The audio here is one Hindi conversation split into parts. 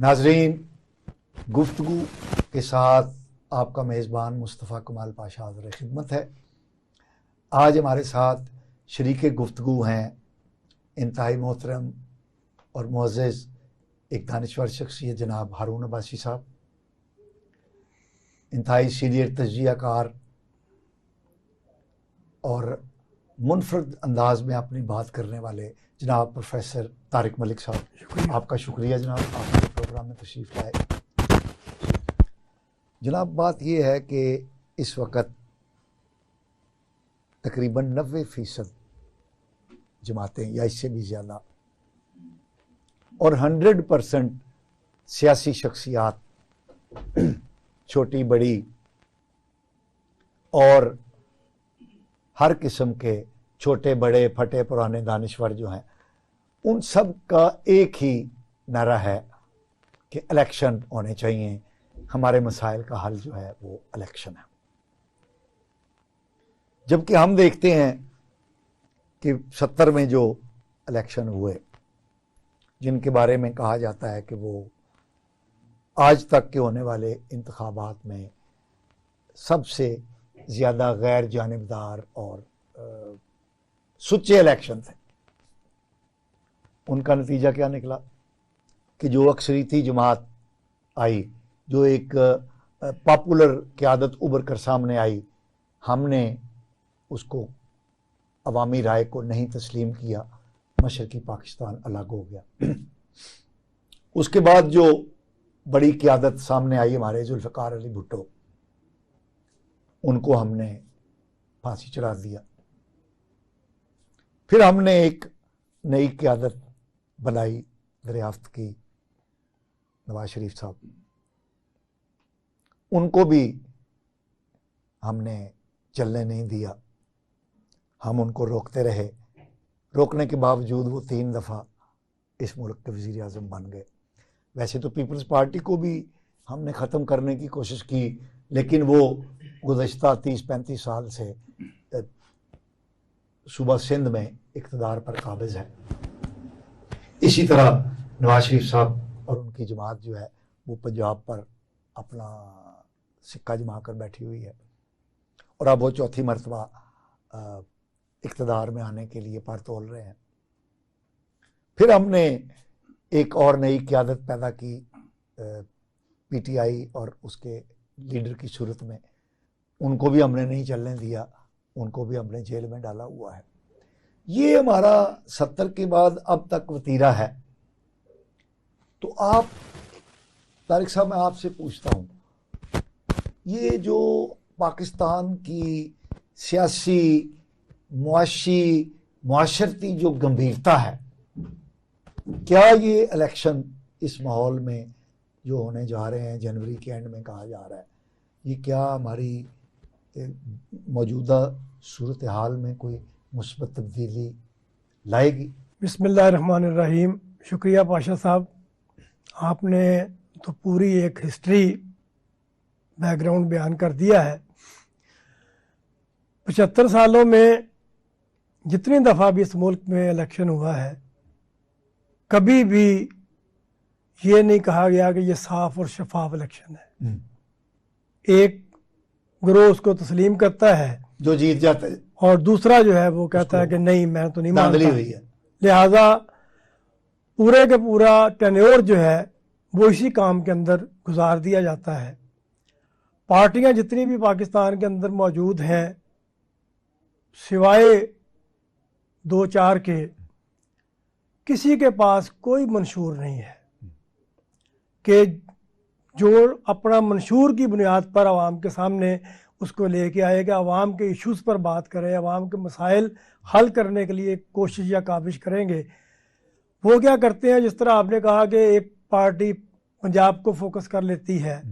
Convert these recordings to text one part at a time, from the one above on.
नाजरीन, गुफ्तगू के साथ आपका मेज़बान मुस्तफ़ा कमाल पाशा हाज़िर खिदमत है। आज हमारे साथ शरीक गुफ्तगू हैं इंतहाई मोहतरम और मुअज़्ज़ज़ एक दानिश्वर शख्सियत जनाब हारून अब्बासी साहब, इंतहाई सीनियर तज्ज़ियाकार और मुनफरद अंदाज में अपनी बात करने वाले जनाब प्रोफेसर तारिक मलिक साहब। आपका शुक्रिया जनाब, आपके प्रोग्राम में तशरीफ़ लाए। जनाब, बात यह है कि इस वक्त तकरीबन 90% जमातें या इससे भी ज़्यादा और 100% सियासी शख्सियात, छोटी बड़ी और हर किस्म के छोटे बड़े फटे पुराने दानिश्वर जो हैं, उन सब का एक ही नारा है कि इलेक्शन होने चाहिए, हमारे मसाइल का हल जो है वो इलेक्शन है। जबकि हम देखते हैं कि 70 में जो इलेक्शन हुए, जिनके बारे में कहा जाता है कि वो आज तक के होने वाले इंतखाबात में सबसे ज़्यादा गैर जानिबदार और सुच्चे इलेक्शन थे, उनका नतीजा क्या निकला कि जो अक्सरीती जमात आई, जो एक पॉपुलर क़यादत उभर कर सामने आई, हमने उसको अवामी राय को नहीं तस्लीम किया, मशरकी पाकिस्तान अलग हो गया। उसके बाद जो बड़ी क़यादत सामने आई हमारे जुल्फ़िकार अली भुट्टो, उनको हमने फांसी चढ़ा दिया। फिर हमने एक नई क़यादत बनाई, दरियाफ्त की, नवाज शरीफ साहब, उनको भी हमने चलने नहीं दिया, हम उनको रोकते रहे। रोकने के बावजूद वो 3 दफ़ा इस मुल्क के वज़ीर आज़म बन गए। वैसे तो पीपल्स पार्टी को भी हमने ख़त्म करने की कोशिश की, लेकिन वो गुज़श्ता 30-35 साल से सूबा सिंध में इक़्तिदार पर काबिज़ है। इसी तरह नवाज शरीफ साहब और उनकी जमात जो है वो पंजाब पर अपना सिक्का जमा कर बैठी हुई है और अब वो चौथी मरतबा इक़्तिदार में आने के लिए पर तोल रहे हैं। फिर हमने एक और नई क़यादत पैदा की PTI और उसके लीडर की सूरत में, उनको भी हमने नहीं चलने दिया, उनको भी हमने जेल में डाला हुआ है। ये हमारा 70 के बाद अब तक वतीरा है। तो आप तारिक साहब, मैं आपसे पूछता हूँ, ये जो पाकिस्तान की सियासी, मुआशी, मुआशरती जो गंभीरता है, क्या ये इलेक्शन इस माहौल में जो होने जा रहे हैं, जनवरी के एंड में कहा जा रहा है, ये क्या हमारी मौजूदा सूरत हाल में कोई मुस्बत तब्दीली लाएगी? बिस्मिल्लाहिर्रहमानिर्रहीम। शुक्रिया पाशा साहब, आपने तो पूरी एक हिस्ट्री बैकग्राउंड बयान कर दिया है। 75 सालों में जितनी दफ़ा भी इस मुल्क में इलेक्शन हुआ है, कभी भी ये नहीं कहा गया कि ये साफ और शफाफ इलेक्शन है। एक ग्रोह उसको तस्लीम करता है जो जीत जाता है, और दूसरा जो है वो कहता है कि नहीं, मैं तो नहीं मानता। हुई है। लिहाजा पूरे के पूरा टेन्योर जो है वो इसी काम के अंदर गुजार दिया जाता है। पार्टियां जितनी भी पाकिस्तान के अंदर मौजूद हैं, सिवाय 2-4 के, किसी के पास कोई मंशूर नहीं है कि जो अपना मंशूर की बुनियाद पर आवाम के सामने उसको लेके आएगा, आवाम के इश्यूज़ पर बात करें, आवाम के मसाइल हल करने के लिए कोशिश या काबिश करेंगे। वो क्या करते हैं, जिस तरह आपने कहा कि एक पार्टी पंजाब को फोकस कर लेती है,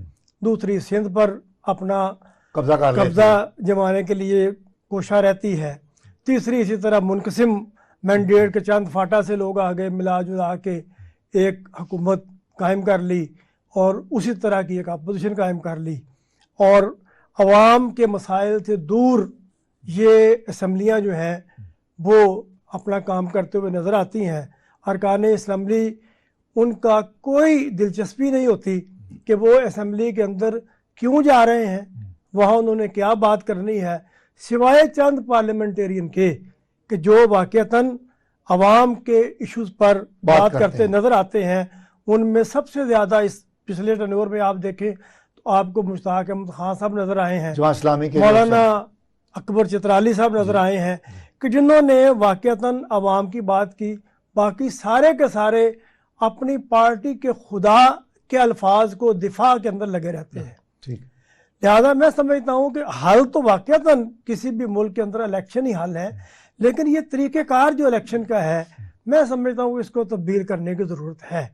दूसरी सिंध पर अपना कब्ज़ा जमाने के लिए कोशा रहती है, तीसरी इसी तरह मुनकसिम मैंडेट के चंद फाटा से लोग आगे मिला जुला के एक हुकूमत कायम कर ली और उसी तरह की एक अपोजिशन कायम कर ली, और अवाम के मसाइल से दूर ये असम्बलियाँ जो हैं वो अपना काम करते हुए नज़र आती हैं। अरकान असम्बली उनका कोई दिलचस्पी नहीं होती कि वो असेंबली के अंदर क्यों जा रहे हैं, वहाँ उन्होंने क्या बात करनी है, सिवाय चंद पार्लियामेंटेरियन के कि जो वाकईतन अवाम के इश्यूज पर बात करते नजर आते हैं। उनमें सबसे ज़्यादा इस पिछले टर्नओवर में आप देखें तो आपको मुश्ताक अहमद खान साहब नजर आए हैं, मौलाना अकबर चित्राली साहब नजर आए हैं कि जिन्होंने वाकईतन अवाम की बात की। बाकी सारे के सारे अपनी पार्टी के खुदा के अल्फाज को दिफा के अंदर लगे रहते हैं। लिहाजा मैं समझता हूँ कि हल तो वाकईतन किसी भी मुल्क के अंदर इलेक्शन ही हल है, लेकिन ये तरीक़ेकार जो इलेक्शन का है मैं समझता हूँ इसको तब्दील करने की ज़रूरत है।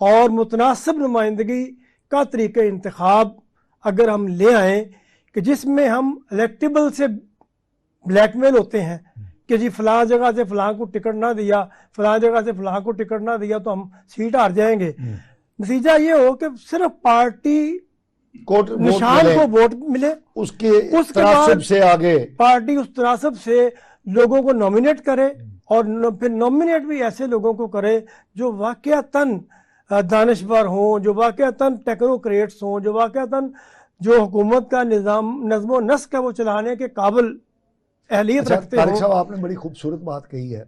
और मुतनासिब नुमाइंदगी का तरीक़ा इंतखाब अगर हम ले आएँ कि जिसमें हम इलेक्टेबल से ब्लैकमेल होते हैं कि जी फलां जगह से फलां को टिकट ना दिया, फलां जगह से फलां को टिकट ना दिया तो हम सीट हार जाएंगे। नतीजा ये हो कि सिर्फ पार्टी निशान को वोट मिले, उसके तनासब से आगे पार्टी उस तनासब से लोगों को नॉमिनेट करे और फिर नॉमिनेट भी ऐसे लोगों को करे जो वाकईतन दानिशवर हों, जो वाकईतन टेक्नोक्रेट्स हों, जो वाकईतन जो हुकूमत का निज़ाम नज़्म व नस्क है वो चलाने के काबिल अहलियत रखते हो। साहब आपने बड़ी खूबसूरत बात कही है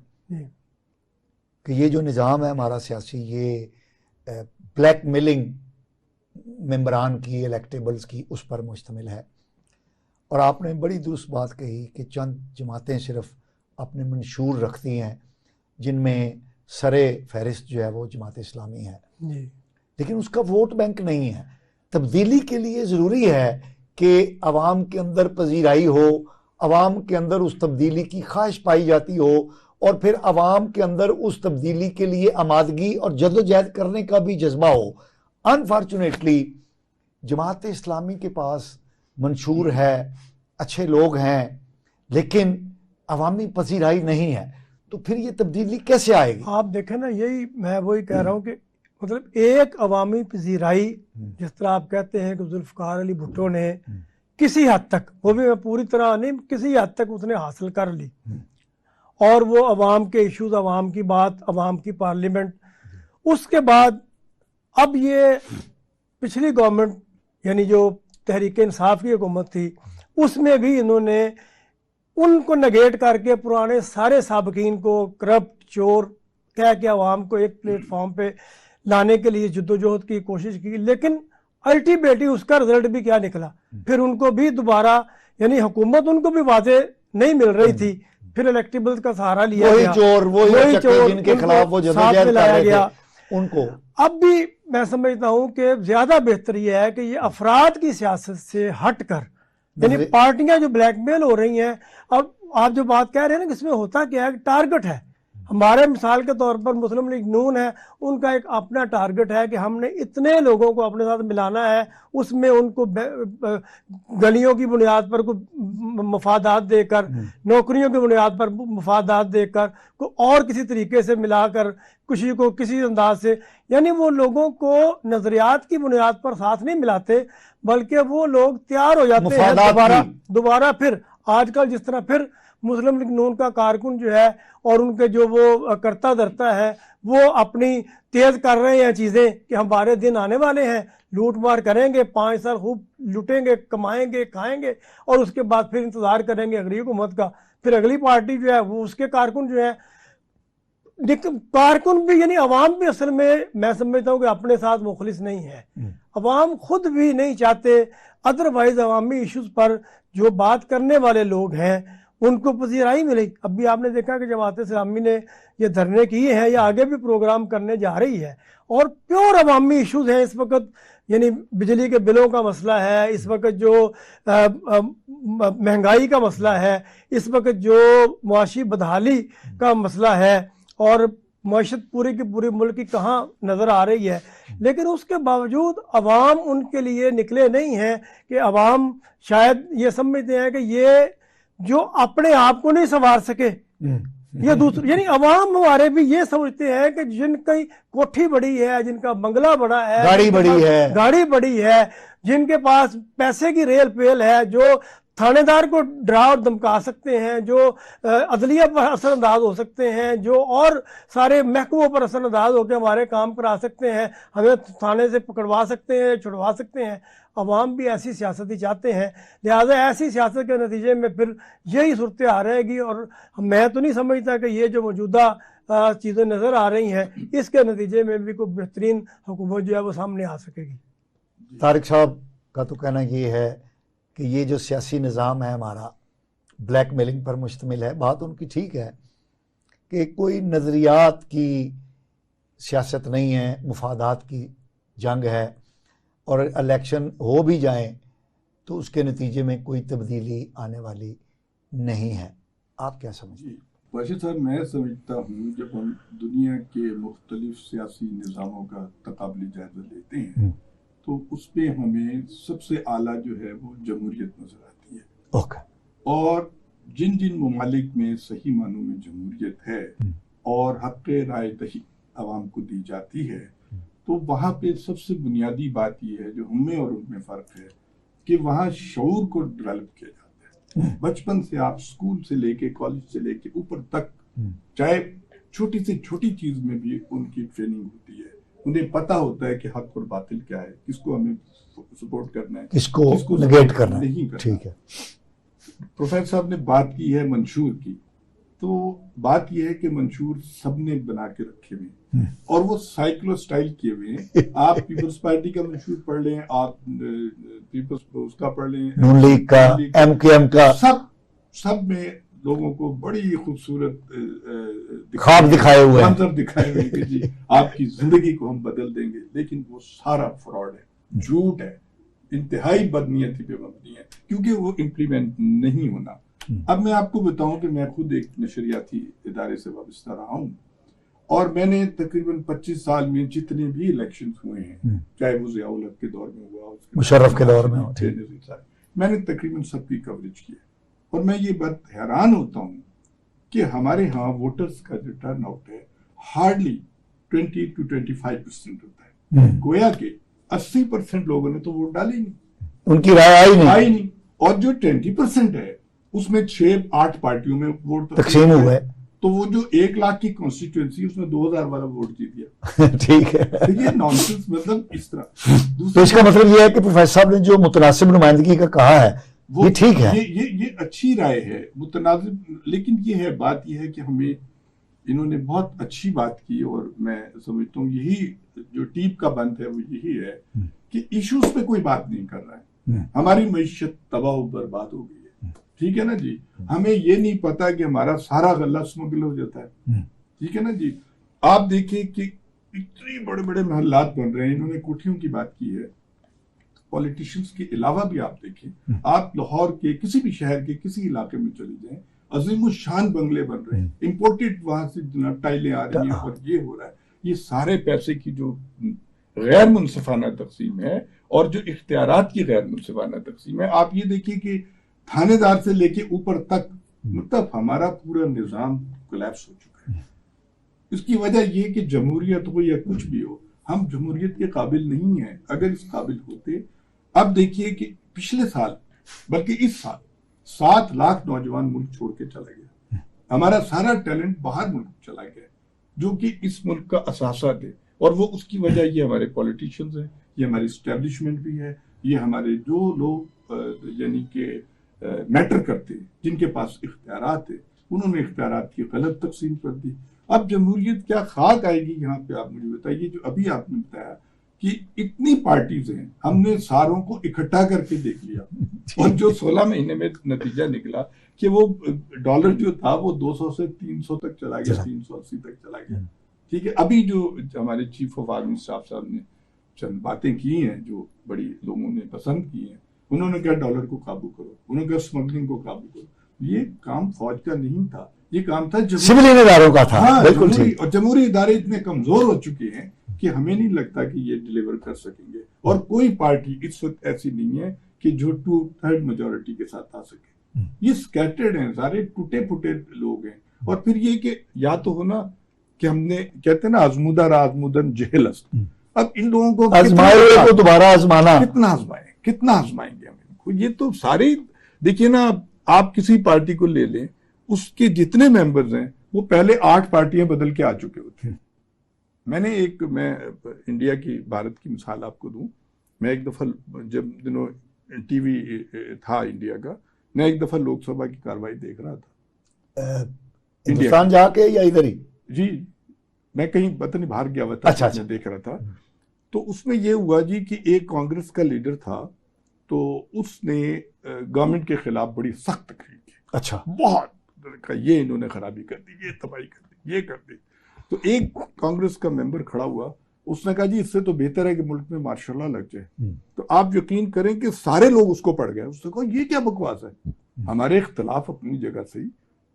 कि ये जो निज़ाम है हमारा सियासी, ये ब्लैकमेलिंग मेंबरान की, इलेक्टेबल्स की, उस पर मुश्तमिल है। और आपने बड़ी दुरुस्त बात कही कि चंद जमातें सिर्फ अपने मंशूर रखती हैं जिनमें सरे फहरिस्त जो है वो जमात इस्लामी है, लेकिन उसका वोट बैंक नहीं है। तब्दीली के लिए ज़रूरी है कि अवाम के अंदर पजीराई हो, अवाम के अंदर उस तब्दीली की ख्वाहिश पाई जाती हो और फिर अवाम के अंदर उस तब्दीली के लिए आमादगी और जद्दोजहद करने का भी जज्बा हो। अनफॉर्चुनेटली जमात इस्लामी के पास मंशूर है, अच्छे लोग हैं, लेकिन अवामी पसीराई नहीं है, तो फिर ये तब्दीली कैसे आएगी? आप देखें ना, यही मैं वही कह रहा हूँ कि मतलब एक अवामी पजीराई जिस तरह आप कहते हैं कि जुल्फ़िकार अली भुट्टो ने किसी हद तक, वो भी पूरी तरह नहीं, किसी हद तक उसने हासिल कर ली और वो अवाम के इश्यूज, अवाम की बात, अवाम की पार्लियामेंट। उसके बाद अब ये पिछली गवर्नमेंट यानी जो तहरीक इंसाफ की हुकूमत थी उसमें भी इन्होंने उनको नेगेट करके पुराने सारे साबकीन को करप्ट, चोर कह के अवाम को एक प्लेटफॉर्म पे लाने के लिए जद्दोजहद की कोशिश की, लेकिन अल्टीमेटली उसका रिजल्ट भी क्या निकला। फिर उनको भी दोबारा यानी हुकूमत उनको भी वाजे नहीं मिल रही थी, फिर इलेक्टेबल्स का सहारा लिया गया, वही चोर जिनके खिलाफ वो जद्दोजहद लाया गया उनको। अब भी मैं समझता हूँ कि ज्यादा बेहतर यह है कि ये अफराद की सियासत से हटकर यानी पार्टियां जो ब्लैकमेल हो रही हैं। अब आप जो बात कह रहे हैं ना, इसमें होता क्या है, टारगेट है हमारे, मिसाल के तौर पर मुस्लिम लीग नून है, उनका एक अपना टारगेट है कि हमने इतने लोगों को अपने साथ मिलाना है, उसमें उनको गलियों की बुनियाद पर को मफादात देकर, नौकरियों की बुनियाद पर मफादात देकर, को और किसी तरीके से मिलाकर किसी को किसी अंदाज से, यानी वो लोगों को नजरियात की बुनियाद पर साथ नहीं मिलाते, बल्कि वो लोग तैयार हो जाते हैं दोबारा फिर आजकल जिस तरह फिर मुस्लिम लीग नून का कारकुन जो है और उनके जो वो करता धरता है वो अपनी तेज कर रहे हैं चीज़ें कि हमारे दिन आने वाले हैं, लूट मार करेंगे, 5 साल खूब लूटेंगे, कमाएंगे, खाएंगे और उसके बाद फिर इंतजार करेंगे अगली हुकूमत का। फिर अगली पार्टी जो है वो उसके कारकुन जो है, कारकुन भी यानी अवाम भी असल में मैं समझता हूँ कि अपने साथ मुखलिस नहीं है, अवाम खुद भी नहीं चाहते। अदरवाइज अवामी इश्यूज पर जो बात करने वाले लोग हैं उनको पजीराई मिले। अभी आपने देखा कि जमात इस्लामी ने ये धरने किए हैं या आगे भी प्रोग्राम करने जा रही है और प्योर अवामी इश्यूज हैं इस वक्त, यानी बिजली के बिलों का मसला है, इस वक्त जो महंगाई का मसला है, इस वक्त जो मुआशी बदहाली का मसला है और मईशत पूरी की पूरी मुल्क की कहाँ नज़र आ रही है। लेकिन उसके बावजूद अवाम उनके लिए निकले नहीं हैं कि अवाम शायद ये समझते हैं कि ये जो अपने आप को नहीं संवार सके, ये दूसरे यानी अवाम हमारे भी ये समझते हैं कि जिनकी कोठी बड़ी है, जिनका बंगला बड़ा है, गाड़ी बड़ी है, जिनके पास पैसे की रेल पेल है, जो थानेदार को डरा और धमका सकते हैं, जो अदलिया पर असरअंदाज हो सकते हैं, जो और सारे महकमों पर असरअंदाज होकर हमारे काम करा सकते हैं, हमें थाने से पकड़वा सकते हैं, छुड़वा सकते हैं। अवाम भी ऐसी सियासत ही चाहते हैं, लिहाजा ऐसी सियासत के नतीजे में फिर यही सूरत आ रहेगी। और मैं तो नहीं समझता कि ये जो मौजूदा चीज़ें नज़र आ रही हैं, इसके नतीजे में भी कोई बेहतरीन हुकूमत जो है वो सामने आ सकेगी। तारिक साहब का तो कहना ये है कि ये जो सियासी निज़ाम है हमारा ब्लैकमेलिंग पर मुश्तमिल है। बात उनकी ठीक है कि कोई नज़रियात की सियासत नहीं है, मुफादात की जंग है, और इलेक्शन हो भी जाए तो उसके नतीजे में कोई तब्दीली आने वाली नहीं है। आप क्या समझते हैं? वाशिद साहब, मैं समझता हूँ जब हम दुनिया के मुख्तलिफ सियासी निज़ामों का तकाबली जायजा लेते हैं तो उसमें हमें सबसे आला जो है वो जमहूरियत नजर आती है। ओके। और जिन जिन ममालिक में सही मानों में जमहूरियत है और हक़ राय दही आवाम को दी जाती है, तो वहाँ पे सबसे बुनियादी बात यह है जो हमें और उनमें फ़र्क है कि वहाँ शऊर को डेवलप किया जाता है। बचपन से आप स्कूल से लेके कॉलेज से लेके ऊपर तक, चाहे छोटी से छोटी चीज़ में भी उनकी ट्रेनिंग होती है। उन्हें पता होता है कि हक और बातिल क्या है, किसको हमें सपोर्ट करना है, किसको नेगेट करना है। नहीं करना। ठीक है। प्रोफेसर साहब ने बात की है मंशूर की, तो बात यह है कि मंशूर सबने बना के रखे हुए और वो साइक्लो स्टाइल किए हुए हैं। आप पीपल्स पार्टी का मंशूर पढ़ लें, आप पीपल्स उसका पढ़ लें, नून लीग का, एमकेएम का, सब में लोगों को बड़ी खूबसूरत ख्वाब दिखाए हुए हैं, मंजर दिखाए हुए कि जी आपकी जिंदगी को हम बदल देंगे। लेकिन वो सारा फ्रॉड है, झूठ है, इंतहाई बदनीयती पे मबनी है, क्योंकि वो इम्प्लीमेंट नहीं होना। अब मैं आपको बताऊं कि मैं खुद एक नशरियाती इदारे से वाबस्ता रहा हूं और मैंने तकरीबन 25 साल में जितने भी इलेक्शंस हुए हैं, चाहे वो ज़ियाउल हक के दौर में हुआ, मुशर्रफ के दौर में हो, मैंने तकरीबन सबकी कवरेज की है। और मैं ये बात हैरान होता हूं कि हमारे यहाँ वोटर्स का जो टर्न आउट है हार्डली 20 to 25% होता है। गोया के 80% लोगों ने तो वोट डाले ही नहीं, उनकी राय आई नहीं। और जो 20% है उसमें 6-8 पार्टियों में वोट तकसीम हुए, तो वो जो 1 लाख की कॉन्स्टिट्यूएंसी उसमें 2000 वाला वोट जीत गया। ठीक है। तो ये नॉनसेंस, मतलब इस तरह। तो इसका मतलब ये है कि प्रोफेसर साहब ने जो मुतनासिब नुमाइंदगी का कहा है ये ठीक है, ये अच्छी राय है, मुतनासिब। लेकिन ये है, बात ये है कि हमें इन्होंने बहुत अच्छी बात की और मैं समझता हूँ यही जो टीप का बंद है वो यही है कि इश्यूज पे कोई बात नहीं कर रहा है। हमारी मईशत तबाह बर्बाद हो गई है, ठीक है ना जी। हमें ये नहीं पता कि हमारा सारा गल्ला स्मगल हो जाता है, ठीक है ना जी। आप देखिए कि इतने बड़े बड़े महल्लात बन रहे हैं, इन्होंने कोठियों की बात की है। पॉलिटिशियंस के अलावा भी आप देखिए, आप लाहौर के किसी भी शहर के किसी इलाके में चले जाएं, अजीमुशान बंगले बन रहे हैं, इंपोर्टेड वहां से टाइलें आ रही हैं और ये हो रहा है। ये सारे पैसे की जो गैर मुनसिफाना तकसीम है और जो इख्तियारात की गैर मुनसिफाना तकसीम है। आप ये देखिए कि थानेदार से लेके ऊपर तक, मतलब हमारा पूरा निजाम कोलैप्स हो चुका है। इसकी वजह ये कि जमहूरियत हो या कुछ भी हो, हम जमहूरियत के काबिल नहीं है। अगर इस काबिल होते, अब देखिए कि पिछले साल बल्कि इस साल 7 लाख नौजवान मुल्क छोड़ के चला गया। हमारा सारा टैलेंट बाहर मुल्क चला गया जो कि इस मुल्क का असासा थे। और वो उसकी वजह ये हमारे पॉलिटिशियंस हैं, ये हमारी स्टैब्लिशमेंट भी है, ये हमारे जो लोग यानी कि मैटर करते हैं, जिनके पास इख्तियारात है, उन्होंने इख्तियारात की गलत तकसीम कर दी। अब जमहूरियत क्या खाक आएगी यहाँ पे, आप मुझे बताइए। जो अभी आपने बताया कि इतनी पार्टीज हैं, हमने सारों को इकट्ठा करके देख लिया और जो 16 महीने में नतीजा निकला कि वो डॉलर जो था वो 200 से 300 तक चला गया, 380 तक चला गया, ठीक है। अभी जो हमारे चीफ ऑफ आर्मी स्टाफ साहब ने चंद बातें की हैं जो बड़ी लोगों ने पसंद की हैं, उन्होंने कहा डॉलर को काबू करो, उन्होंने कहा स्मगलिंग को काबू करो। ये काम फौज का नहीं था, ये काम था सिविल इदारों का था। हाँ, बिल्कुल ठीक। और जमहूरी इदारे इतने कमजोर हो चुके हैं कि हमें नहीं लगता कि ये डिलीवर कर सकेंगे। और कोई पार्टी इस वक्त ऐसी नहीं है कि जो 2/3 मेजोरिटी के साथ आ सके। ये स्कैटर्ड हैं, सारे टूटे फूटे लोग हैं। और फिर ये कि या तो हो ना कि हमने कहते हैं ना आजमुदा आजमुदन जेहलस, अब इन लोगों को आजमाए को दोबारा आजमाना, कितना आजमाएंगे हम इनको। ये तो सारी देखिए ना, आप किसी पार्टी को ले लें, उसके जितने मेंबर्स हैं वो पहले 8 पार्टियां बदल के आ चुके होते हैं। मैं इंडिया की, भारत की मिसाल आपको दूं। मैं एक दफा, जब दिनों टीवी था इंडिया का, मैं एक दफा लोकसभा की कार्रवाई देख रहा था हिंदुस्तान जाके या इधर ही? जी, मैं कहीं पता नहीं बाहर गया हुआ था। अच्छा। मैं देख रहा था, तो उसमें ये हुआ जी कि एक कांग्रेस का लीडर था, तो उसने गवर्नमेंट के खिलाफ बड़ी सख्त तकरीर की। अच्छा। बहुत ये इन्होंने खराबी कर दी, ये तबाही कर दी, ये कर दी। तो एक कांग्रेस का मेंबर खड़ा हुआ, उसने कहा जी इससे तो बेहतर है कि मुल्क में मार्शल लॉ लग जाए। तो आप यकीन करें कि सारे लोग उसको पढ़ गए। उसने कहा ये क्या बकवास है, हमारे इख्तलाफ अपनी जगह सही,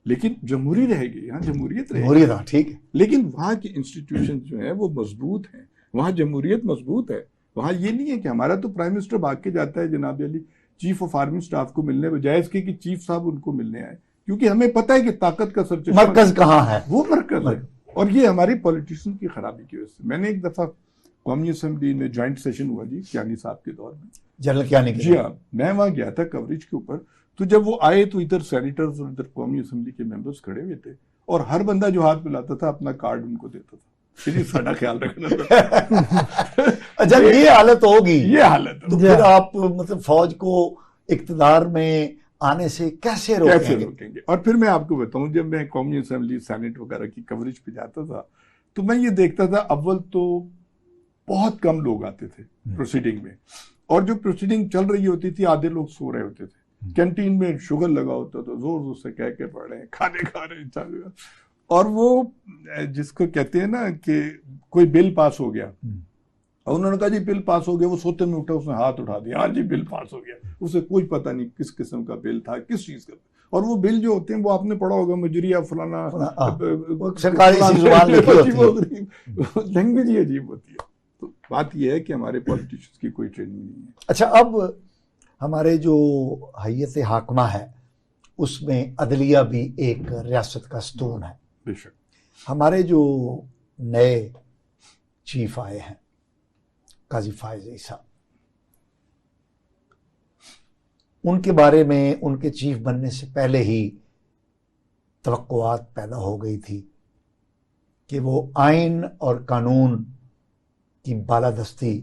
लेकिन जमहूरी रहेगी, यहाँ जमहूरियत रहेगी, ठीक है। लेकिन वहाँ की इंस्टीट्यूशन जो है वो मजबूत हैं, वहाँ जमहूरियत मजबूत है। वहाँ ये नहीं है कि हमारा तो प्राइम मिनिस्टर भाग के जाता है जनाब Ali chief of army staff को मिलने, बजाय इसके कि चीफ साहब उनको मिलने आए, क्योंकि हमें पता है कि ताकत का सरचश्मा मरकज कहाँ है, वो मरकज है। और ये हमारी पॉलिटिशियन की खराबी की वजह से। मैंने एक दफा कौमी असेंबली में ज्वाइंट सेशन हुआ जी कियानी साहब के दौर में, जनरल कियानी के। जी हाँ, मैं वहां गया था कवरेज के ऊपर। तो जब वो आए तो इधर सेनेटर्स और इधर कौमी असेंबली के मेंबर्स खड़े हुए थे, और हर बंदा जो हाथ मिलाता था अपना कार्ड उनको देता था कि जी साड़ा ख्याल रखना था। जब ये हालत होगी, ये हालत तो फिर आप मतलब फौज को इक्तदार में आने से कैसे रोकेंगे? और फिर मैं आपको बताऊं, जब मैं कौमी असेंबली सेनेट वगैरह की कवरेज पे जाता था, तो मैं ये देखता था, अव्वल तो बहुत कम लोग आते थे प्रोसीडिंग में, और जो प्रोसीडिंग चल रही होती थी आधे लोग सो रहे होते थे। कैंटीन में शुगर लगा होता था, जोर जोर से कह के पढ़ रहे हैं, खाने खा रहे हैं। और वो जिसको कहते हैं ना कि कोई बिल पास हो गया, और उन्होंने कहा जी बिल पास हो गया, वो सोते में उठा, उसने हाथ उठा दिया, हाँ जी बिल पास हो गया। उसे कोई पता नहीं किस किस्म का बिल था, किस चीज का। और वो बिल जो होते हैं वो आपने पढ़ा होगा, मजरिया फलाना, सरकारी लैंग्वेज ही अजीब होती है। तो बात यह है कि हमारे पॉलिटिशियंस की कोई ट्रेनिंग नहीं है। अच्छा, अब हमारे जो हैयत हाकमा है उसमें अदलिया भी एक रियासत का स्तून है। बेशक। हमारे जो नए चीफ आए हैं काजी फायज ईसा, उनके बारे में उनके चीफ बनने से पहले ही तवक्कुआत पैदा हो गई थी कि वो आइन और कानून की बालादस्ती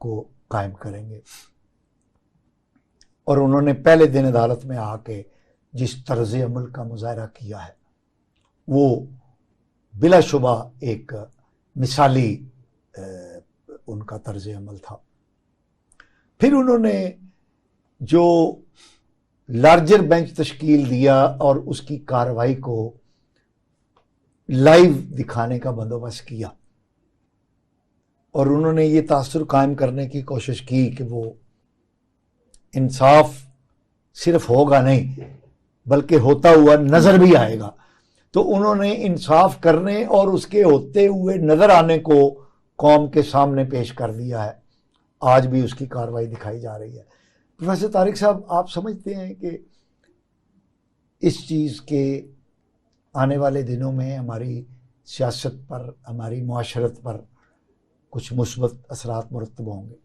को कायम करेंगे, और उन्होंने पहले दिन अदालत में आके जिस तर्ज अमल का मुजाहरा किया है वो बिलाशुबा एक मिसाली उनका तर्ज अमल था। फिर उन्होंने जो लार्जर बेंच तश्कील दिया और उसकी कार्रवाई को लाइव दिखाने का बंदोबस्त किया, और उन्होंने ये तासुर कायम करने की कोशिश की कि वो इंसाफ सिर्फ होगा नहीं बल्कि होता हुआ नजर भी आएगा। तो उन्होंने इंसाफ करने और उसके होते हुए नजर आने को कौम के सामने पेश कर दिया है। आज भी उसकी कार्रवाई दिखाई जा रही है। प्रोफेसर तारिक साहब, आप समझते हैं कि इस चीज़ के आने वाले दिनों में हमारी सियासत पर, हमारी मुआशरत पर कुछ मुस्बत असरात मुरतब होंगे?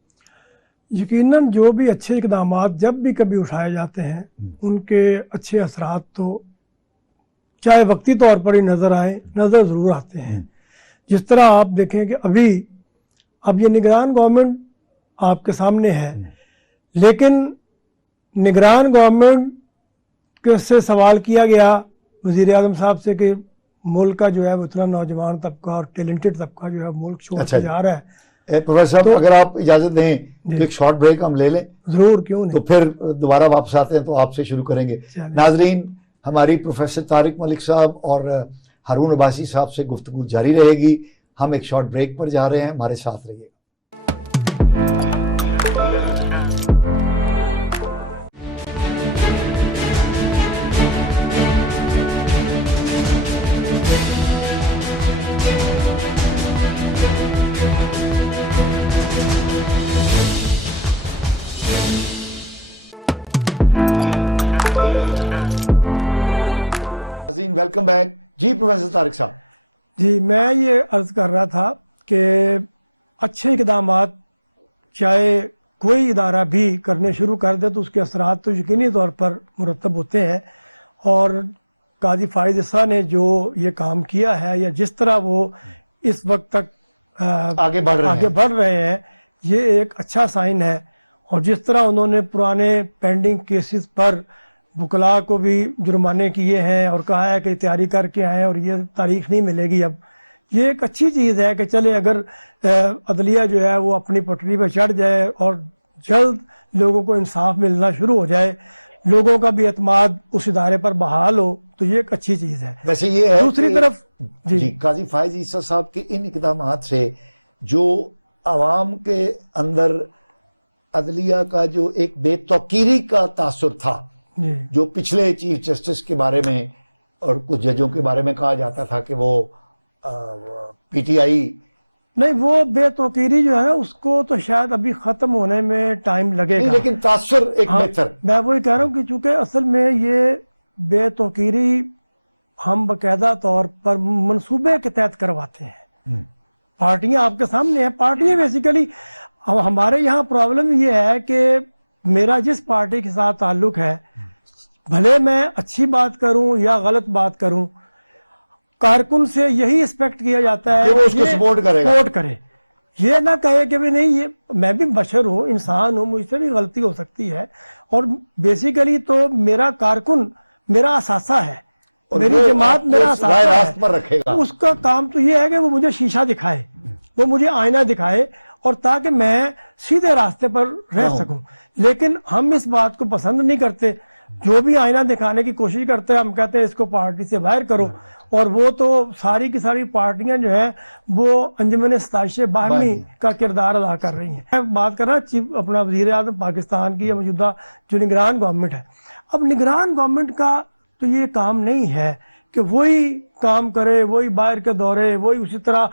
यकीनन जो भी अच्छे इक़दामात जब भी कभी उठाए जाते हैं उनके अच्छे असरात तो चाहे वक्ती तौर पर ही नज़र आए, नज़र ज़रूर आते हैं। जिस तरह आप देखें कि अब ये निगरान गवर्नमेंट आपके सामने है, लेकिन निगरान गवर्नमेंट के से सवाल किया गया वज़ीर आज़म साहब से कि मुल्क का जो है वो इतना नौजवान तबका और टैलेंटेड तबका जो है मुल्क छोड़ के जा रहा है। प्रोफेसर साहब, अगर आप इजाज़त दें तो एक शॉर्ट ब्रेक हम ले लें। ज़रूर, क्यों नहीं। तो फिर दोबारा वापस आते हैं तो आपसे शुरू करेंगे। नाजरीन, हमारी प्रोफेसर तारिक मलिक साहब और हारून अब्बासी साहब से गुफ्तगू जारी रहेगी। हम एक शॉर्ट ब्रेक पर जा रहे हैं, हमारे साथ रहिए। वेलकम बैक जी प्रोफेसर तारिक साहब। जी, मैं ये अर्ज़ कर रहा था कि अच्छे इक़दामात चाहे कोई इदारा भी करने शुरू कर दे तो उसके असरात तो यकीनी तौर पर मुरतब होते हैं। और काजी फाइज ईसा ने जो ये काम किया है या जिस तरह वो इस वक्त तक आगे बढ़ रहे हैं, ये एक अच्छा साइन है। और जिस तरह उन्होंने पुराने पेंडिंग केसेस पर वकला को भी जुर्माने किए हैं और कहा है कि तैयारी करके आए और ये तारीख नहीं मिलेगी, अब ये एक अच्छी चीज़ है कि चले अगर अदलिया जो है वो अपनी पटरी पर चढ़ जाए और जल्द लोगों को इंसाफ मिलना शुरू हो जाए, लोगों का भी एतमाद उस इदारे पर बहाल हो, तो ये एक अच्छी चीज़ है। वैसे ये है दूसरी तरफ जी काजी फाइज ईसा साहब के इन इक़दामात से जो आवाम के अंदर अदलिया का जो एक बेतौकीरी का तासुर था, जो पिछले चीफ जस्टिस के बारे में और कुछ जजों के बारे में कहा जाता था कि वो पीटीआई नहीं, वो बेतौकीरी जो है ना उसको तो शायद अभी ख़त्म होने में टाइम लगेगा, लेकिन तासुर एक बेहतर। मैं वही कह रहा हूँ कि चूँकि असल में ये बेतौकीरी हम बाकायदा तौर पर मंसूबे के तहत करवाते हैं। पार्टियां आपके सामने हैं, पार्टियां बेसिकली हमारे यहाँ प्रॉब्लम ये है कि मेरा जिस पार्टी के साथ ताल्लुक़ है, भले मैं अच्छी बात करूं या गलत बात करूं, कारकुन से यही एक्सपेक्ट किया जाता है कि वो उसको सपोर्ट करे, ये ना कहे कि भी नहीं ये मैं भी बशर हूँ, इंसान हूँ, मुझसे भी गलती हो सकती है। और बेसिकली तो मेरा कारकुन मेरा असासा है, मेरी जमात मेरा असासा है, पर रखेगा। उसका काम तो ये है कि वो मुझे शीशा दिखाए, वो मुझे आईना दिखाए, और ताकि मैं सीधे रास्ते पर रह सकूं। लेकिन हम इस बात को पसंद नहीं करते, जो भी आईना दिखाने की कोशिश करते हैं हम कहते हैं इसको पार्टी से बाहर करो। और वो तो सारी की सारी पार्टियां जो हैं वो अंजुमन साजिश बाहमी का किरदार अदा कर रही हैं। मैं बात कर रहा चीफ अपना वज़ीर आज़म पाकिस्तान की मौजूदा जो निगरान गवर्नमेंट है, अब निगरान गवर्नमेंट का तो ये काम नहीं है कि वही काम करे, वही बाहर के दौरे, वही उसी तरह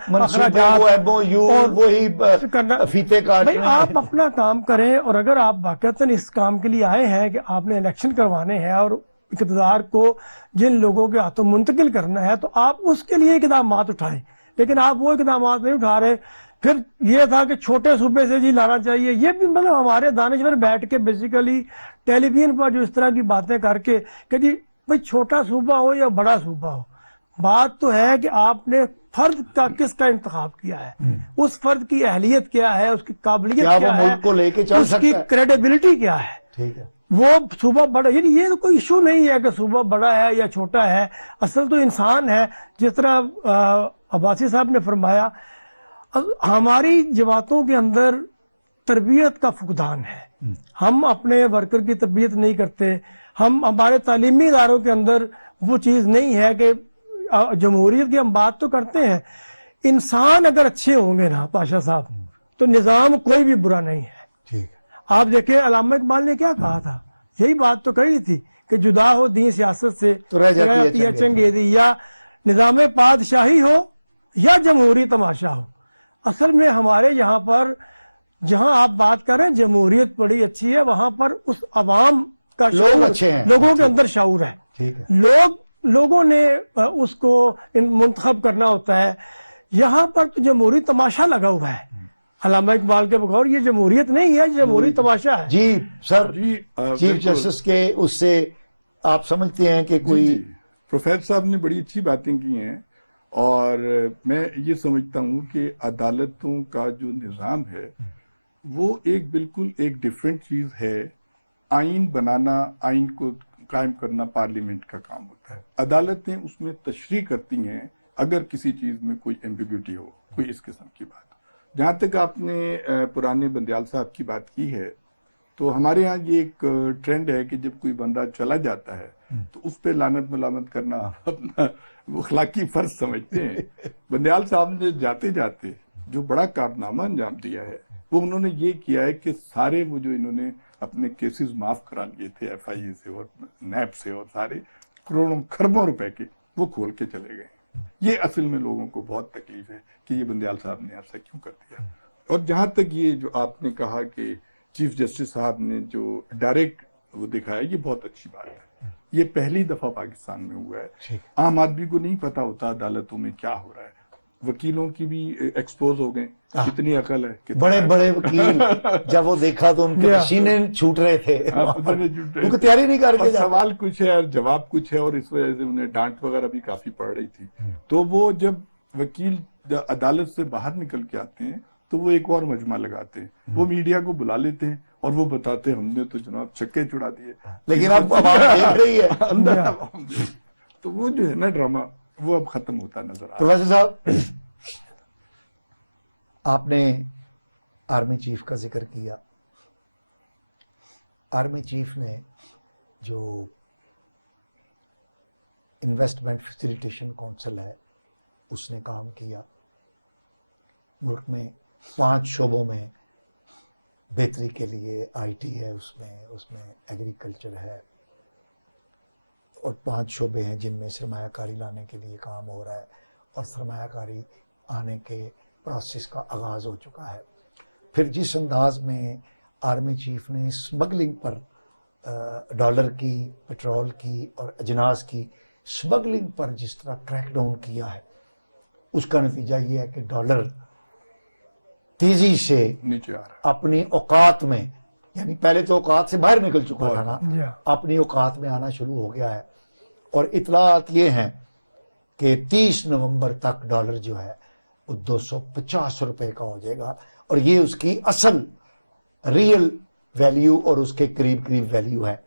फीते काट। भाई आप अपना काम करें, और अगर आप वाकईतन इस काम के लिए आए हैं कि आपने इलेक्शन करवाने हैं और इक़्तिदार को जिन लोगों के हाथों मुंतकिल करना है, तो आप उसके लिए इक़दामात उठाएं। लेकिन आप वो इक़दामात नहीं उठा रहे। फिर ये था कि छोटे सूबे से जी लाना चाहिए, ये भी मतलब हमारे दानिश्वर बैठ के बेसिकली टेलीविजन पर जो इस तरह की बातें करके कि जी भाई छोटा सूबा हो या बड़ा सूबा हो, बात तो है कि आपने फर्द का किसका इंतखाब किया है, उस फर्द की अहलियत क्या है, उसकी काबिलियत क्या है, को लेके चल उसकी क्रेडिबिलिटी क्या है। ठीक है, वो सूबा बड़ा, ये तो कोई इशू नहीं है कि सूबा बड़ा है या छोटा है, असल तो इंसान है। जिस तरह अब्बासी साहब ने फरमाया, हमारी जमातों के अंदर तरबियत का फुकदान है, हम अपने वर्कर की तरबियत नहीं करते, हम हमारे तालीमी इदारों के अंदर वो चीज़ नहीं है कि जमहूरियत की हम बात तो करते हैं, इंसान अगर अच्छे होंगे ना पाशा साहब, तो निज़ाम कोई भी बुरा नहीं है। ठीक है, आप देखें अल्लामा इकबाल ने क्या कहा था, यही बात तो कही थी कि जुदा हो दी सियासत से तो रह जाती है चंगेज़ी, या निज़ाम पादशाही हो या जमहूरी तमाशा हो। असल में हमारे यहाँ पर जहाँ आप बात करें जमहूरियत बड़ी अच्छी है, वहाँ पर उस अवाम का लोग अच्छे हैं, लोगों के अंदर शऊर है। ठीक है, लोगों ने उसको मुंतखब करना होता है। यहाँ पर तो जमहूरी तमाशा लगा हुआ है। अल्लामा इकबाल के बगौर ये जमहूरियत नहीं है, जमहूरी तमाशा है। जी सर, जी चीफ जस्टिस के उससे आप समझते हैं कि कोई प्रोफेसर साहब ने बड़ी अच्छी बातें की हैं, और मैं ये समझता हूँ कि अदालतों का जो निज़ाम है वो एक बिल्कुल एक डिफरेंट चीज़ है। आइन बनाना, आइन को कायम करना पार्लियामेंट का काम होता है। अदालतें उसमें तशरीह करती हैं अगर किसी चीज़ में कोई एम्बिग्यूटी हो, कोई इस किस्म की बात हो। जहाँ तक आपने पुराने बंदयाल साहब की बात की है, तो हमारे यहाँ ये एक ट्रेंड है कि जब कोई बंदा चला जाता है तो उस पर लानत मलामत करना अपना वो अखलाकी फर्ज समझते हैं। बंदयाल साहब ने जाते जाते जो बड़ा कारनामा अंजाम दिया है वो उन्होंने ये किया है कि सारे वो जो इन्होंने अपने केसेस माफ़ करा लिए थे FIA से और नैब से, और सारे करोड़ों खरबों रुपए के वो खोल के चले गए। ये असल में लोगों को बहुत तकलीफ है कि ये बंदयाल साहब ने ऐसा क्यों कर दिया। और जहाँ तक ये जो आपने कहा कि चीफ जस्टिस साहब ने जो डायरेक्ट वो दिखाया, ये बहुत अच्छी बात है। ये पहली दफ़ा पाकिस्तान में हुआ है। आम आदमी को नहीं पता होता अदालतों में क्या हो रहा है। वकीलों की भी एक्सपोज हो गए, कितनी अकल है, कितना बड़े बड़े वकील जब वो देखा तो उनके पसीने छूट रहे थे, क्योंकि तैयारी नहीं करके जाते। सवाल कुछ है और जवाब कुछ है, और इस वजह से उन्हें डांट वगैरह भी काफी पड़ रही थी। तो वो जब वकील अदालत से बाहर निकल के आते हैं तो वो एक और मजमा लगाते हैं, वो मीडिया को बुला लेते हैं और वो बताते हैं हमने तो जनाब चक्के छुड़ा दिए, लेकिन अब आवाम देख रही है अंदर आवाम देख। तो वो जो है ना ड्रामा, वो अब खत्म होता नजर आ रहा है। प्रोफेसर साहब, आपने आर्मी चीफ का जिक्र किया। आर्मी चीफ ने जो इन्वेस्टमेंट फैसिलिटेशन काउंसिल है उसने काम किया, मुल्क में 5 शोबों में बेहतरी के लिए, आईटी है उसमें एग्रीकल्चर है, और 5 शोबे हैं जिनमें सरमायाकारी लाने के लिए काम हो रहा है, और सरमायाकारी आने के प्रोसेस का आगाज़ हो चुका है। फिर जिस अंदाज में आर्मी चीफ ने स्मगलिंग पर डॉलर की, पेट्रोल की और अजनास की स्मगलिंग पर जिस तरह क्रैकडाउन किया है, उसका नतीजा ये है कि डॉलर तेज़ी से नीचे आ रहा है अपनी औकात में, यानी पहले तो औकात से बाहर निकल चुका था ना, अपनी औकात में आना शुरू हो गया है। और इतलात ये हैं कि 30 नवंबर तक डॉलर जो है वो 250 रुपए का हो जाएगा, और ये उसकी असल रियल वैल्यू और उसके करीब करीब वैल्यू है।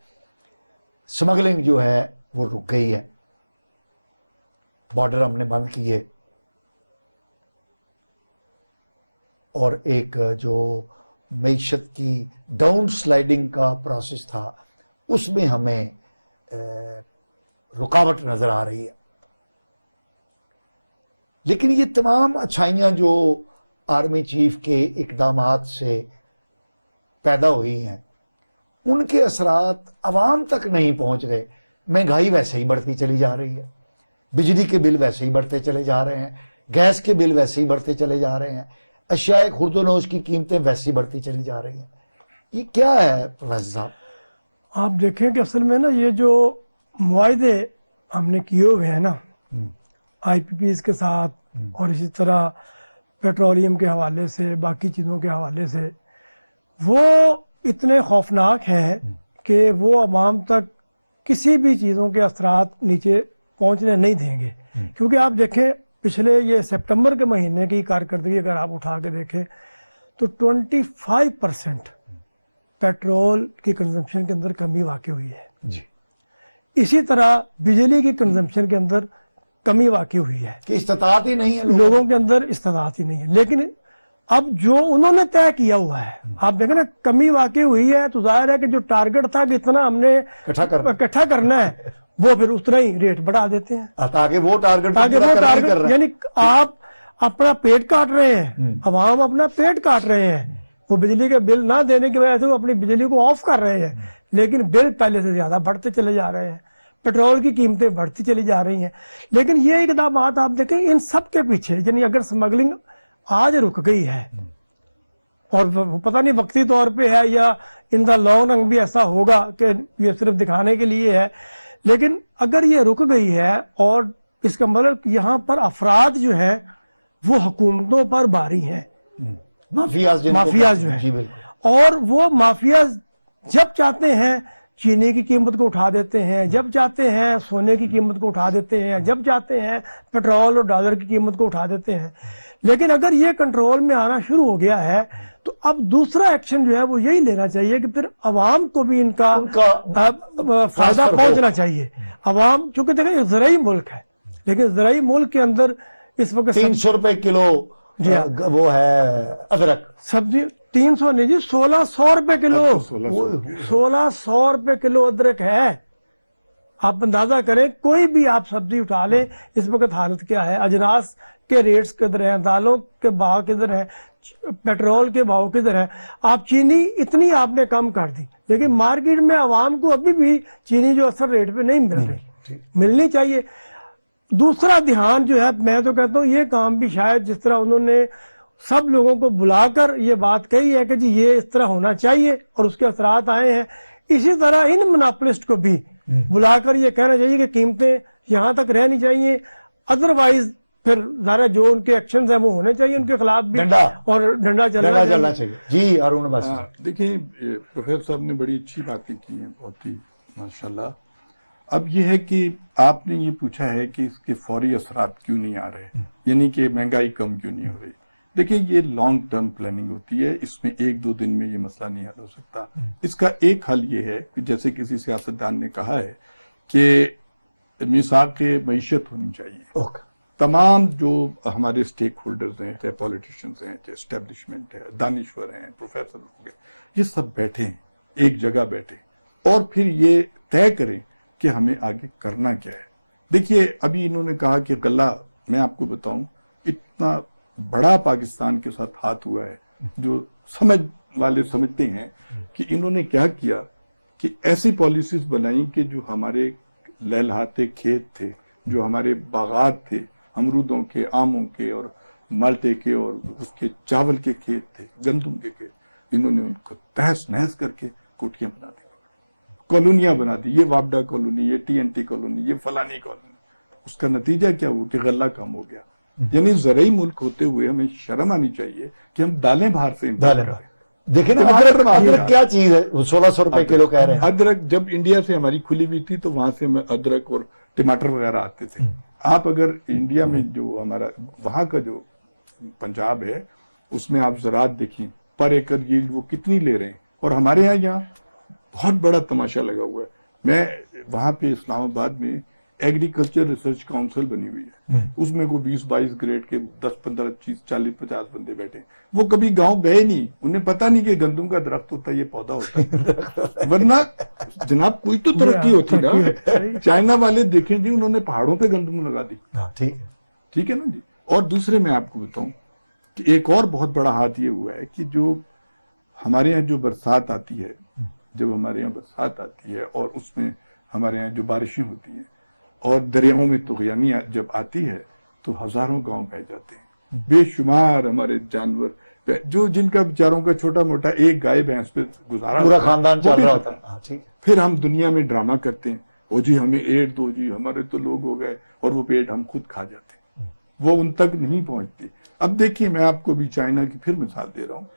स्मगलिंग जो है वो रुक गई है, बॉर्डर हमने बंद किए, और एक जो मईशत की डाउन स्लाइडिंग का प्रोसेस था उसमें हमें रुकावट नज़र आ रही है। लेकिन ये तमाम अच्छाइयाँ जो आर्मी चीफ के इक़दामात से पैदा हुई हैं, उनके असरात अवाम तक नहीं पहुँच रहे। महंगाई वैसे ही बढ़ती चली जा रही है, बिजली के बिल वैसे ही बढ़ते चले जा रहे हैं, गैस के बिल वैसे ही बढ़ते चले जा रहे हैं, अशियाए खुर्दोनोश की कीमतें वैसी बढ़ती चली जा रही हैं। ये क्या है प्रोफेसर साहब? आप देखें कि असल में ना ये जो मुआहदे हमने किए हुए हैं ना आईपीपीज़ के साथ, और इसी तरह पेट्रोलियम के हवाले से, बाकी चीज़ों के हवाले से, वो इतने खौफनाक हैं कि वो अवाम तक किसी भी चीज़ों के असरात नीचे पहुंचने नहीं देंगे। क्योंकि आप देखें पिछले ये सितंबर के महीने की कारकर्दगी अगर आप उठा के देखें तो 25% पेट्रोल की कंजम्पशन के अंदर कमी वाक़ई हुई है जी। इसी तरह बिजली की कंजम्पशन के अंदर कमी वाक़ई हुई है कि इस्तात ही नहीं है, लोगों के अंदर इस्तात ही नहीं है। लेकिन अब जो उन्होंने तय किया हुआ है, आप देखें ना, कमी वाक़ई हुई है तो जाहिर है कि जो टारगेट था कि इतना हमने इकट्ठा करना है, वो फिर उतना ही रेट बढ़ा देते हैं ताकि वो टारगेट, यानी आप अपना पेट काट रहे हैं, अवाम अपना पेट काट रहे हैं। वो बिजली के बिल ना देने की वजह से वो अपनी बिजली को ऑफ कर रहे हैं, लेकिन बिल पहले से ज़्यादा बढ़ते चले जा रहे हैं, पेट्रोल की कीमतें बढ़ती चली जा रही हैं। लेकिन ये इक़दाम आप देखें, इन सब के पीछे, यानी अगर स्मगलिंग आज रुक गई है, और पता नहीं वक्ती तौर पे है या इन द लॉन्ग रन भी ऐसा होगा कि ये सिर्फ दिखाने के लिए है, लेकिन अगर ये रुक गई है और इसका मतलब यहाँ पर अफराद जो है वो हुकूमतों पर भारी हैं, माफियाज जो है, और वो माफियाज जब चाहते हैं चीनी की कीमत को उठा देते हैं, जब चाहते हैं सोने की कीमत को उठा देते हैं, जब चाहते हैं पेट्रोल और डॉलर की कीमत को उठा देते हैं। लेकिन अगर ये कंट्रोल में आना शुरू हो गया है तो अब दूसरा एक्शन जो है वो यही लेना चाहिए कि फिर अवाम को भी इनका फायदा पहुंचना चाहिए। अवाम, चूंकि देखें ज़राई मुल्क है, लेकिन ज़राई मुल्क के अंदर इस वक्त 300 रुपए किलो वो है अदरक, सब्जी 300 नहीं जी, 1600 रुपए किलो, 1600 रुपए किलो अदरक है। आप अंदाजा करें, कोई भी आप सब्जी उठा लें, इस वक्त हालत क्या है, अजनास के रेट्स किधर हैं, दालों के भाव किधर हैं, पेट्रोल के भाव किधर हैं। आप चीनी इतनी आपने कम कर दी, लेकिन मार्केट में आवाम को अभी भी चीनी जो असर रेट पे नहीं मिल रही, मिलनी चाहिए। दूसरा ध्यान जो है, मैं तो कहता हूँ ये काम भी शायद जिस तरह उन्होंने सब लोगों को बुलाकर ये बात कही है कि जी ये इस तरह होना चाहिए और उसके असरात आए हैं, इसी तरह इन मोनोपोलिस्ट को भी बुलाकर ये कहना चाहिए कि कीमतें यहाँ तक रहनी चाहिए, अदरवाइज फिर ज़ाहिर जो उनके एक्शंस हैं वो होने चाहिए उनके खिलाफ भी, डंडा और डंडा चलना चलना चाहिए। जी अरुण बस। देखिए प्रोफेसर साहब ने बड़ी अच्छी बातें की हैं, बहुत ही माशाल्लाह। अब ये है कि आपने ये पूछा है कि इसके फौरी असरात क्यों नहीं आ रहे, यानी कि महंगाई कम क्यों नहीं हो रही। देखिए ये लॉन्ग टर्म प्लानिंग होती है, इसमें 1-2 दिन में ये मसला नहीं हल हो सकता। इसका एक हल ये है कि जैसे किसी सियासतदान ने कहा है कि मिसाक मईशत होनी चाहिए। तमाम जो हमारे स्टेक होल्डर्स हैं, चाहे पॉलिटिशियंस हैं, चाहे एस्टेब्लिशमेंट है, दानिश्वर हैं, प्रोफेसर लोग हैं, ये सब बैठे हैं एक जगह बैठे और फिर ये तय करें कि हमें आगे करना क्या है। देखिए अभी इन्होंने कहा कि गला, मैं आपको बताऊं इतना बड़ा पाकिस्तान के साथ हाथ हुआ है, जो समझ वाले समझते हैं कि इन्होंने क्या किया कि ऐसी पॉलिसीज बनाई कि जो हमारे लहलहाते खेत थे, जो हमारे बागात थे, अमरूदों के, आमों के और माल्टे के और उसके चावल के खेत थे, गंदम के खेत, इन्होंने उनको तहस नहस करके कोठियां बना दी, कॉलोनियां बना दी। ये वापडा कॉलोनी, ये TNT कॉलोनी, ये फलानी कॉलोनी। उसका नतीजा क्या हुआ कि गला कम हो गया। यानी ज़रई मुल्क होते हुए हमें शर्म आनी चाहिए कि हम दालें बाहर से इंपोर्ट करें। देखिए ना, अदरक क्या चीज है, 1600 रुपए किलो कह रहे हैं। अदरक जब इंडिया से हमारी खुली हुई थी तो वहां से हमें अदरक और टमाटर वगैरह आते थे। आप अगर इंडिया में जो हमारा वहां का जो पंजाब है उसमें आप ज़राअत देखिए, पर एकड़ यील्ड वो कितनी ले रहे हैं, और हमारे यहाँ बहुत बड़ा तमाशा लगा हुआ है। मैं वहां पे इस्लामाबाद में एग्रीकल्चर रिसर्च काउंसिल बनी हुई है, उसमें को 20-22 ग्रेड के 10-15 40-50 बंदे बैठे। वो कभी गांव गए नहीं, उन्हें पता नहीं कि गंदम का दरख्त होता है, ये पौधा होता है। वरना जनाब कोई तो तरक्की होती ना। चाइना वाले देखें जी, उन्होंने पहाड़ों पे गंदम लगा दी। ठीक है ना जी। और दूसरे मैं आपको बताऊं कि एक और बहुत बड़ा हाथ ये हुआ है कि जो हमारे यहाँ जो बरसात आती है, जब हमारे यहाँ बरसात आती है और उसमें हमारे यहाँ जो बारिशें होती हैं और दरियाओं में तुग़यानी जब आती है तो हजारों गांव बह जाते हैं, बेशुमार हमारे जानवर, जो जिनका बेचारों का छोटा मोटा एक गाय भैंस पे गुजारा पूरा खानदान चल रहा होता है। फिर हम दुनिया में ड्रामा करते हैं, ओ जी हमें एड दो जी, हमारे तो लोग हो गए, और वो पेट हम खुद खा जाते हैं, वो उन तक नहीं पहुंचती। अब देखिए मैं आपको भी चाइना की फिर मिसाल दे रहा हूँ,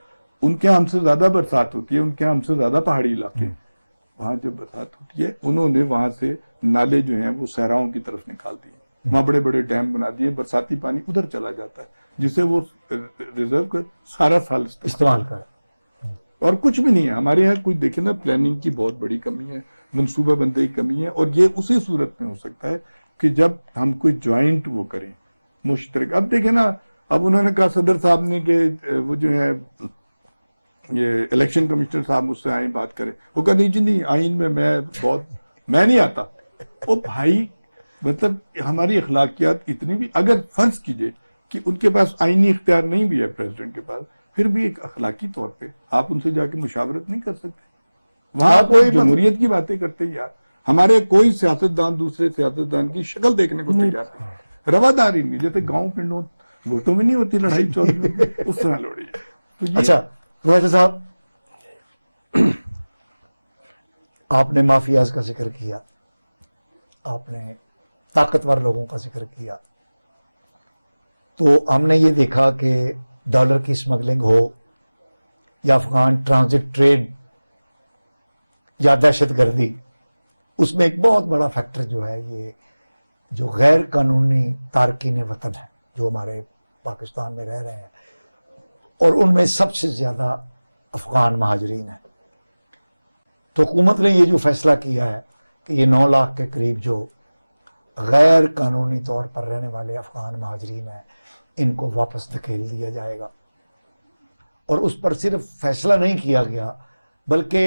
उनके यहाँ हमसे ज्यादा बरसात होती है, उनके यहाँ हमसे ज्यादा पहाड़ी इलाके, वहां जब बरसात होती है उन्होंने वहां से नाले जो हैं वो सहराओं की तरफ निकाल दिए, वहां बड़े बड़े डैम बना दिए, बरसाती पानी उधर चला जाता है जिसे वो रिजर्व कर सारा साल इस्तेमाल कर। और कुछ भी नहीं है हमारे यहाँ, कुछ देखे ना, प्लानिंग की बहुत बड़ी कमी है, मनसूबा बंदी की कमी है, और ये उसी सूरत में हो सकता है कि जब हम कोई ज्वाइंट वो करें, मुश्तरक। अब देखे ना, अब उन्होंने कहा सदर साहब ने कि वो जो है ये इलेक्शन कमिश्नर साहब मुझसे आए बात करें, वो कहा नहीं जी नहीं, आइन में मैं नहीं आता। ओ भाई, मतलब हमारी अखलाकियात इतनी भी, अगर फर्ज कीजिए कि उनके पास आईनी इख्तियार नहीं भी है प्रेसिडेंट के पास, फिर भी एक अखलाकी तौर पे आप उनसे जाके मुशावरत नहीं कर सकते। वहां कोई जमहूरियत की बातें करते हैं यार, हमारे कोई सियासतदान दूसरे सियासतदान की शक्ल देखने को तैयार नहीं, रवादारी नहीं, जैसे गाँव पिंडों वोटों में नहीं होती लड़ाई चौधरी उस तरह लड़ी है। तो ये अच्छा प्रोफेसर साहब, आपने माफियाज का जिक्र किया, आपने ताकतवर लोगों का जिक्र किया, तो हमने ये देखा कि डॉलर की स्मगलिंग हो या अफगान ट्रांजिट ट्रेड या दहशतगर्दी, उसमें एक बहुत बड़ा फैक्टर जो है ये जो गैर कानूनी तारकीन वतन है जो हमारे पाकिस्तान में रह रहे हैं, और उनमें सबसे ज़्यादा अफ़गान महाजरीन हैं। तो हुकूमत ने ये जो फैसला किया है कि ये 9 लाख के करीब जो गैर कानूनी तौर पर रहने वाले अफ़गान महाजरीन हैं, इनको वापस धकेल दिया जाएगा। और उस पर सिर्फ फैसला नहीं किया गया बल्कि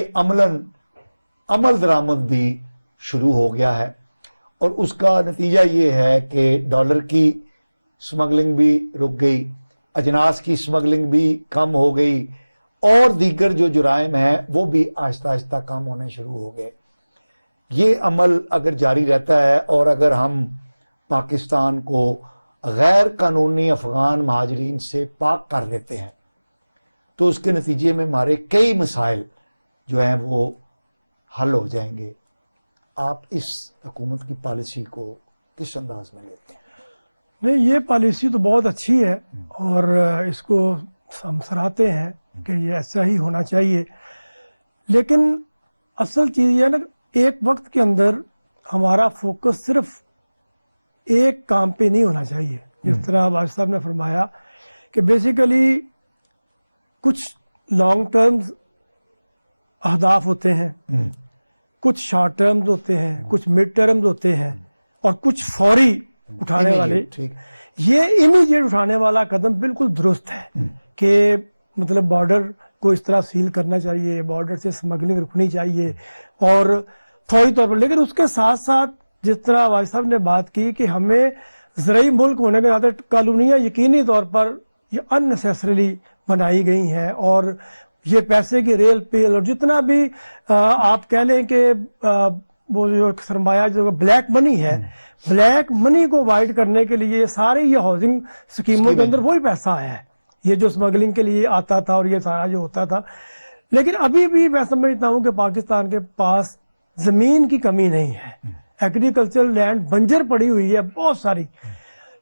अमल दरामद भी शुरू हो गया है, और उसका नतीजा ये है कि डॉलर की स्मगलिंग भी रुक गई, अजनास की स्मगलिंग भी कम हो गई, और दीगर जो जुराइम हैं वो भी आहिस्ता आहिस्ता कम होने शुरू हो गए। ये अमल अगर जारी रहता है और अगर हम पाकिस्तान को गैर कानूनी अफ़गान महाजरीन से पाक कर देते हैं तो उसके नतीजे में हमारे कई मसाइल जो हैं वो हल हो जाएंगे। आप इस हुकूमत की पॉलिसी को किस अंदाज में लेते हैं? नहीं, ये पॉलिसी तो बहुत अच्छी है और इसको हम सराहते हैं कि ये ऐसा ही होना चाहिए। लेकिन असल चीज़ ये है ना, एक वक्त के अंदर हमारा फोकस सिर्फ एक काम पे नहीं होना चाहिए। जिस तरह बाज साहब ने फरमाया कि बेसिकली कुछ लॉन्ग टर्म्स अहदाफ होते हैं, कुछ शॉर्ट टर्म्स होते हैं, कुछ मिड टर्म्स होते हैं और कुछ फौरी उठाने वाले। ठीक। ये इमीडिएट उठाने वाला कदम बिल्कुल दुरुस्त है कि मतलब बॉर्डर को इस तरह सील करना चाहिए, बॉर्डर से स्मगलिंग रुकनी चाहिए और फौरी तौर पर। लेकिन उसके साथ साथ जिस तरह वाज साहब ने बात की कि हमें ज़रूरी मुल्क होने के नाते कॉलोनियाँ यकीनी तौर पर ये अननेसेसरीली बनाई गई हैं और ये पैसे की रेल पेल और जितना भी आप कह लें कि वो जो सरमाया जो ब्लैक मनी है, ब्लैक मनी को वाइट करने के लिए सारे ये हाउसिंग स्कीमों के अंदर वही पैसा आया है, ये जो स्मगलिंग के लिए आता था और ये सारा जो होता था। लेकिन अभी भी मैं समझता हूँ कि पाकिस्तान के पास ज़मीन की कमी नहीं है, एग्रीकल्चरल लैंड बंजर पड़ी हुई है बहुत सारी।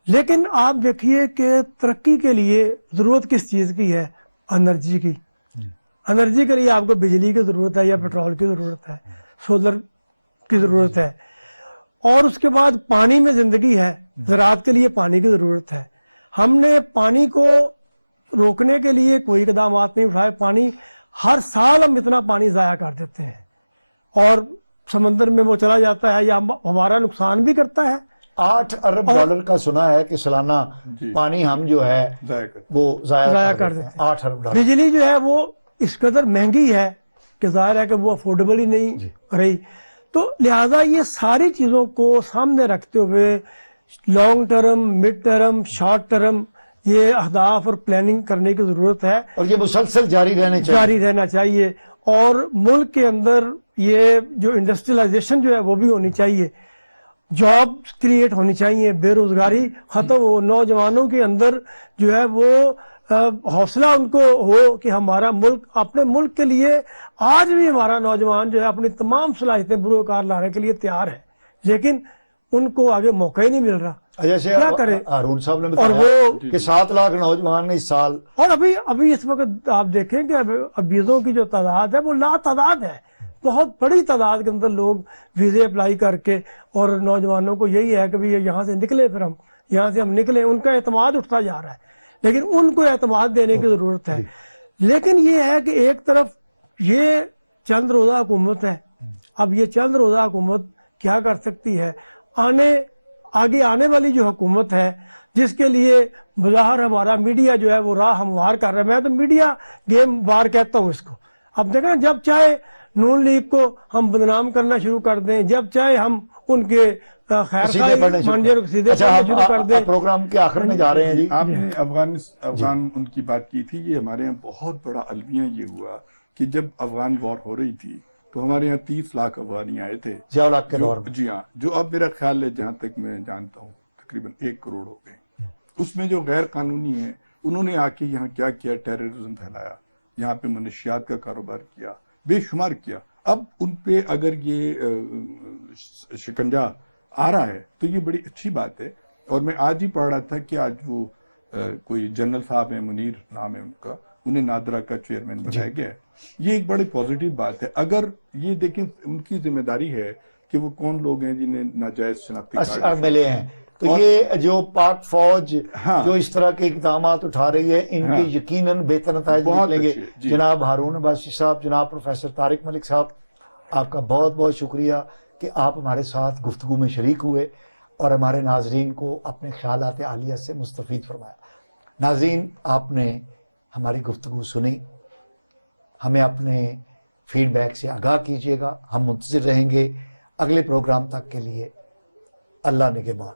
लेकिन आप देखिए कि तरक्की के लिए ज़रूरत किस चीज़ की है? एनर्जी की। एनर्जी के लिए आपको बिजली की ज़रूरत है या पेट्रोल की ज़रूरत है, सोलर की ज़रूरत है और उसके बाद पानी में ज़िंदगी है, ज़राअत के लिए पानी की ज़रूरत है। हमने पानी को रोकने के लिए कोई इक़दाम नहीं उठाए। पानी हर साल हम इतना पानी ज़ाया कर देते हैं और समंदर में वो चला जाता है या हमारा नुकसान भी करता है। 8 अरब डॉलर का सुना है कि सालाना पानी हम जो है वो ज़ाया कर देते हैं। 8 अरब डॉलर। बिजली जो है वो इस कदर महंगी है कि ज़ाहिर है कि वो अफोर्डेबल ही नहीं रही। तो लिहाजा ये सारी चीज़ों को सामने रखते हुए long term, mid term, short term ये अहदाफ और प्लानिंग करने की ज़रूरत है और ये मुसलसल जारी रहना चाहिए। और मुल्क के अंदर ये जो इंडस्ट्रियलाइजेशन जो है वो भी होनी चाहिए, जॉब क्रिएट होनी चाहिए, बेरोज़गारी ख़त्म हो, नौजवानों के अंदर जो है वो हौसला उनको हो कि हमारा मुल्क, अपने मुल्क के लिए आज भी हमारा नौजवान जो है अपनी तमाम सलाहियतें बुरोकार लाने के लिए तैयार है, लेकिन उनको आगे मौका ही नहीं मिल रहा। जैसे क्या करें? हारून साहब ने और बताया कि 7 लाख नौजवान इस साल, और अभी इस वक्त आप देखें कि वीज़ों की जो तादाद है वो लातादाद है, बहुत बड़ी तादाद के अंदर लोग वीज़े अप्लाई करके, और नौजवानों को यही है कि भाई यहाँ से निकले, फिर हम यहाँ से हम निकले। उनका एतमाद उठता जा रहा है, लेकिन उनको एतमाद देने की ज़रूरत है। लेकिन ये है कि एक तरफ ये चंद रोज़ा हुकूमत है, अब ये चंद रोज़ा हुकूमत क्या कर सकती है? आगे आने वाली जो हुकूमत है जिसके लिए बज़ाहिर हमारा मीडिया जो है वो राह हमवार कर रहा है, मैं तो मीडिया गेम वार कहता हूँ इसको। अब देखें, जब चाहे नून लीग को हम बदनाम करना शुरू कर दें, जब चाहे हम उनके शुरू कर दें। प्रोग्राम के आखिर में जा रहे हैं जी। आपने अफगान उनकी बात की थी। ये हमारे यहाँ बहुत बड़ा अलमिया ये हुआ कि जब अफगान वॉर हो रही थी तो हमारे यहाँ 30 लाख अफगानी आए थे जियाउल के दौर में। जी हाँ, जो अब मेरा ख्याल है, जहाँ तक मैं जानता हूँ, तकरीबन 1 करोड़ हो गए। उसमें जो गैर कानूनी है उन्होंने आके यहाँ क्या किया? टेररिज्म फैलाया, यहाँ पे मनशियात का कारोबार किया, बेशुमार किया। अब उन पे अगर ये शिकंजा आ रहा है तो ये बड़ी अच्छी बात है। और मैं आज ही पढ़ रहा था कि आज वो कोई जनरल साहब है, मुनीर नाम है उनका, उन्हें नादरा का चेयरमैन बनाया गया है। ये एक बड़ी पॉजिटिव बात है। अगर ये देखें, उनकी जिम्मेदारी है कि वो कौन लोग हैं जिन्हें नाजायज शनाख्ती कार्ड मिले हैं। तो ये जो पाक फौज जो इस तरह के इक़दाम उठा रही है, इनके यकीनन बेहतर नताइज निकलेंगे। जनाब हारून अब्बासी साहब, जनाब प्रोफेसर तारिक मलिक साहब, आपका बहुत बहुत शुक्रिया कि आप हमारे साथ गुफ्तगू में शरीक हुए और हमारे नाजरीन को अपने ख्यालात आलिया से मुस्तफ़ीद फरमाया। नाजरीन, आपने हमारी गुफ्तगू सुनी, हमें अपने फीडबैक से आगाह कीजिएगा। हम मुंतज़िर रहेंगे अगले प्रोग्राम तक के लिए। अल्लाह निगहबान।